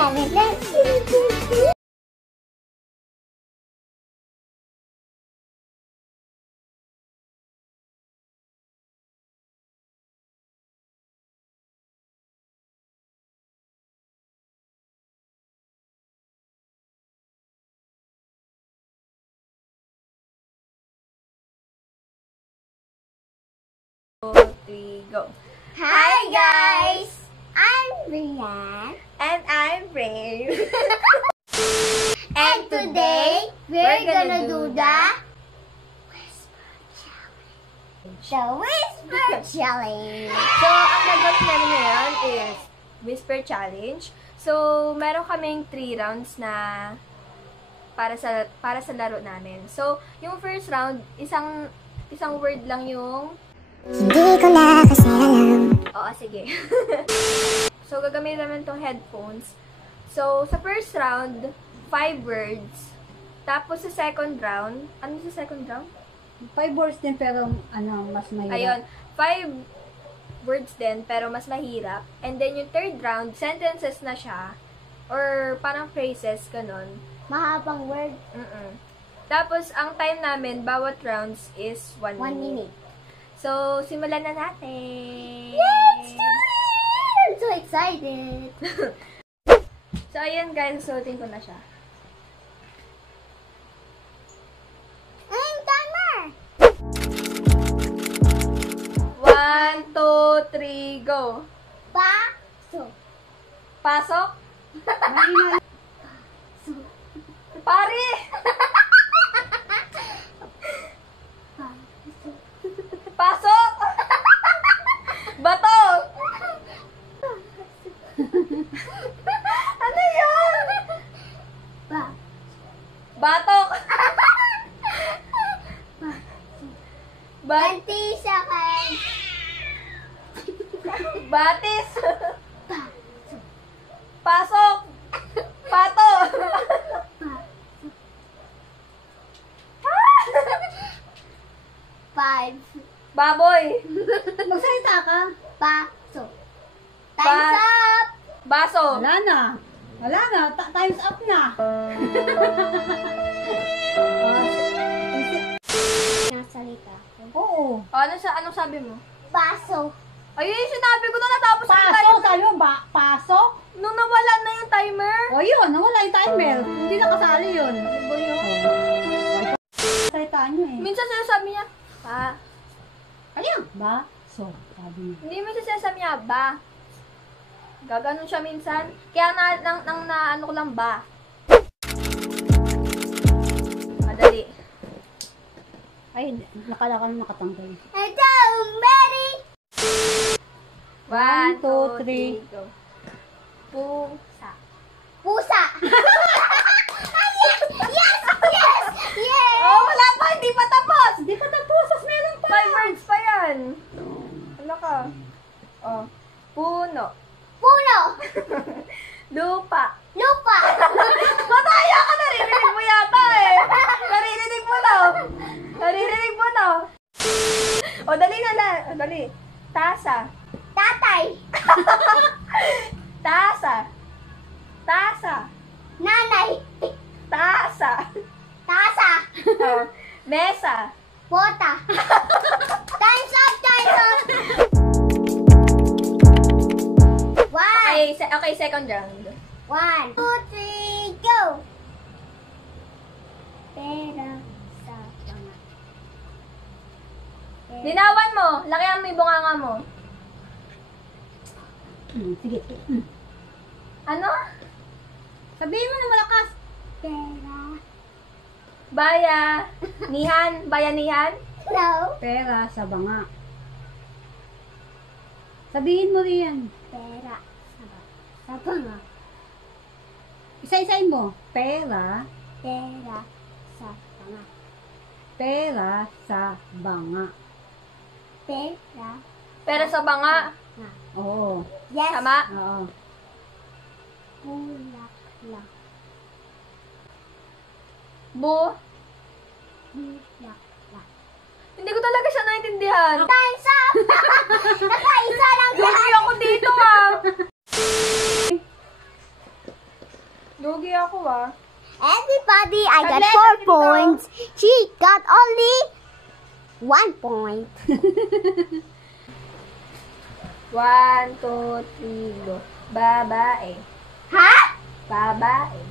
2, 3, go. Hi guys! I'm Brian. And I'm Brave. And today, we're gonna do the Whisper Challenge. The Whisper Challenge. So, ang gagawin namin ngayon is Whisper Challenge. So, meron kaming 3 rounds na para sa laro namin. So, yung first round, isang word lang yung Hindi ko na kasi alam. Oo, sige. So, gagamitin namin tong headphones. So, sa first round, 5 words. Tapos sa second round, ano sa second round? 5 words din pero mas mahirap. Ayun, 5 words din pero mas mahirap. And then yung third round, sentences na siya. Or parang phrases, ganun. Mahabang word. Tapos, ang time namin, bawat rounds is 1 minute. So, simulan na natin! Let's do it! I'm so excited! So, ayan guys, susuotin ko na siya. Timer! 1, 2, 3, go! Pasok! Pasok? Pare! Pasok! Bato! Ano yan? Batok! 20 seconds! Batis! Pasok! Pato! Five. Baboy! Magsalita ka. Pasok. Time's up! Baso! Wala na. Time's up na. Nasalita ko. Oo. Anong sabi mo? Pasok. Ayun yung sinabi ko na natapos na yung Pasok, timer. sabi mo ba? Pasok? Nung nawala na yung timer. O yun, nawala yung timer. Hindi nakasali yun. Ano ba yun? Salitaan nyo eh. Minsan sinasabi niya, Ano yan? Ba? So, sabi niya. hindi minsan sinasabi niya, ba. Gaganon siya minsan. Kaya ano ko lang ba. Madali. Ay, nakala ka na nakatanggal. Ito, Mary! 1, 2, 3. 3, go. Pusa. Pusa! Yes! Oh, wala pa! Hindi pa tapos! Hindi pa tapos. Meron pa. 5 words pa yan. Ano ka? Oh. Puno. Puno! Lupa. Lupa! Mataya ka! Naririnig mo yata eh! Naririnig mo na! Naririnig mo na! O, dali na lang. Dali. Tasa. Tatay! Tasa. Tasa. Nanay! Tasa. Tasa! Oh. Mesa. Bota! Time's up! Time's up! One! Okay, second round. 1, 2, 3, go! Pera sa tanga. Linawan mo. Lakihan mo yung bunganga mo. Sige. Ano? Sabihin mo na malakas. Pera. Baya. Nihan. Bayanihan. No. Pera sa banga. Sabihin mo riyan. Pera. Sa banga. Isa-isain mo. Pera. Pera sa banga. Pera sa banga. Pera. Pero sa banga. Oo. Yes. Tama? Oo. Bulaklak. Bu. Bulaklak. Hindi ko talaga siya naintindihan. Time's up! Nakaisa lang Gusto ako dito ah. Lugi ako ah. Everybody, I got Saglit, 4 points. She got only 1 point. 1, 2, 3, go. Babae. Ha? Babae.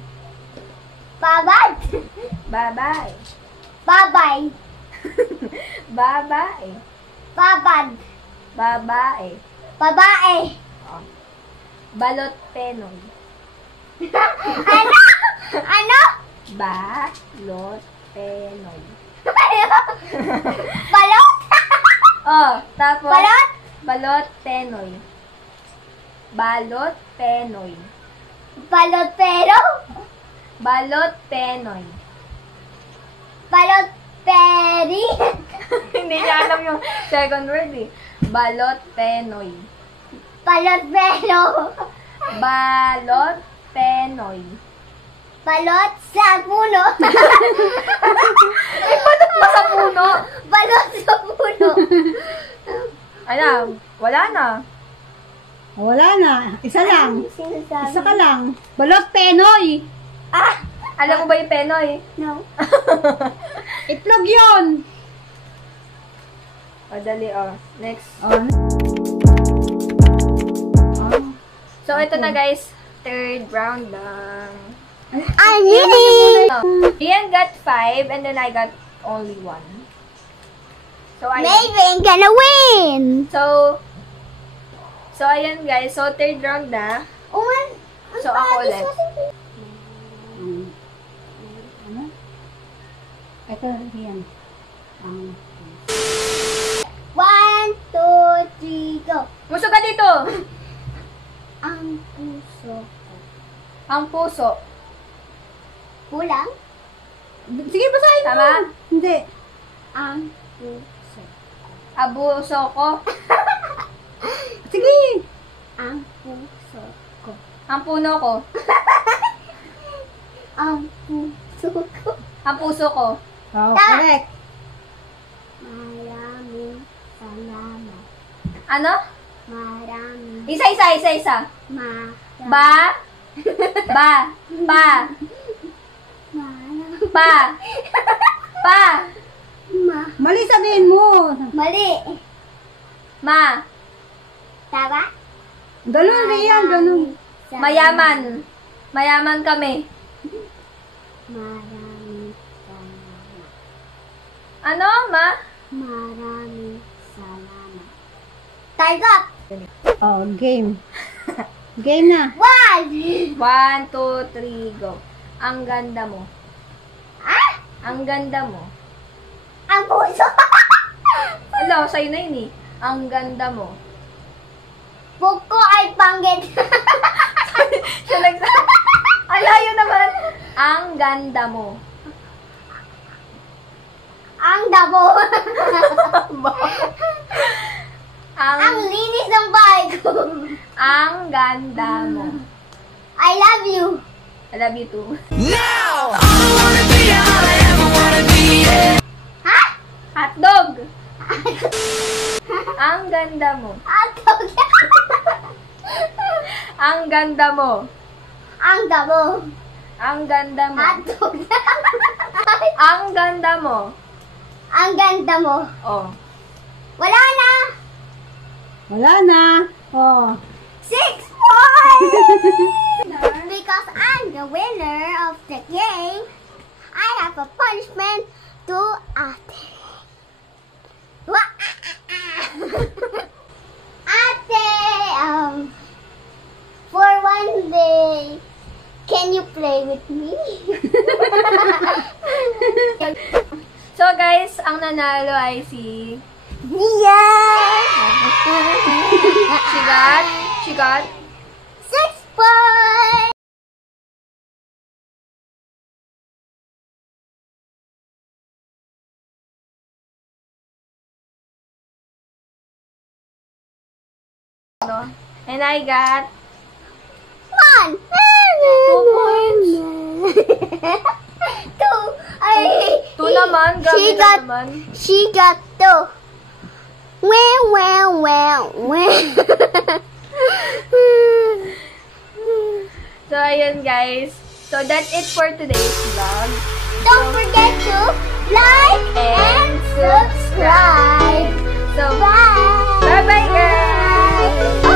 Babad? Babae. Babay. Babae. Babad. Babae. Babae. Balot penoy. Ano? Ano? Balot penoy. Balot? Oh, tapos Balot? balot penoy. Balot penoy. Balot pero? Balot penoy. Balot peri? Hindi niya alam yung second word eh. Balot penoy. Balot pero? Balot penoy. Balot sa puno? Balot ba sa puno? Balot sa puno? Alam, wala na. Wala na. Isa lang. Sinasabi? Isa ka lang. Balot penoy. Ah! Alam mo ba yung penoy? No. Itlog yun. O, dali, o. Next. Oh. So, ito na guys. Third round lang. I'm ready! Ian got 5 and then I got only 1. So, ayan. Maybe I'm gonna win! So, ayan guys. So, third round na. Oh, So, ako ulit. Ano? Ito, yan. 1, 2, 3, go! Muso ka dito! Ang puso. Ang puso. Kulang? Sige, basahin mo. Tama? Hindi. Ang puso. Abuso ko. Sige. Ang puso ko. Ang puno ko. Ang puso ko. Ang puso ko. Oh, correct. Maraming salamat. Ano? Maraming Isa. Ba. Pa. Maraming Pa. Mali sabihin mo. Mali. Ma. Tama? Ganun rin yan, ganun. Mayaman. Mayaman kami. Maraming salamat. Ano, ma? Maraming salamat. Time's up! Oh, game. Game na. 1! 1, 2, 3, go. Ang ganda mo. Ah! Ang ganda mo. Ang puso! Hello, sa'yo na yun eh. Ang ganda mo. Buko ay panggit. Siya nagsabi. Ang layo naman. Ang ganda mo. Ang dabo. Ang Ang linis ng bahay ko. ang ganda mo. I love you. I love you too. Ha? Hotdog. Ang ganda mo. Atog. Ang ganda mo. Ang dabo. Ang ganda mo. Atog. Ang ganda mo. Ang ganda mo. Oh. Wala na. Wala na. Oh. 6 points! Because I'm the winner of the game, I have a punishment to Ate. Ate, for one day, can you play with me? So guys, ang nanalo ay si Yeah! She got 6 points! no? And I got 1! 2 points. 2! Ay, 2 naman, grabe she na got, naman. she got 2. Well. So ayun guys. So, that's it for today's vlog. Don't forget to like and subscribe. So, Bye! bye-bye, guys!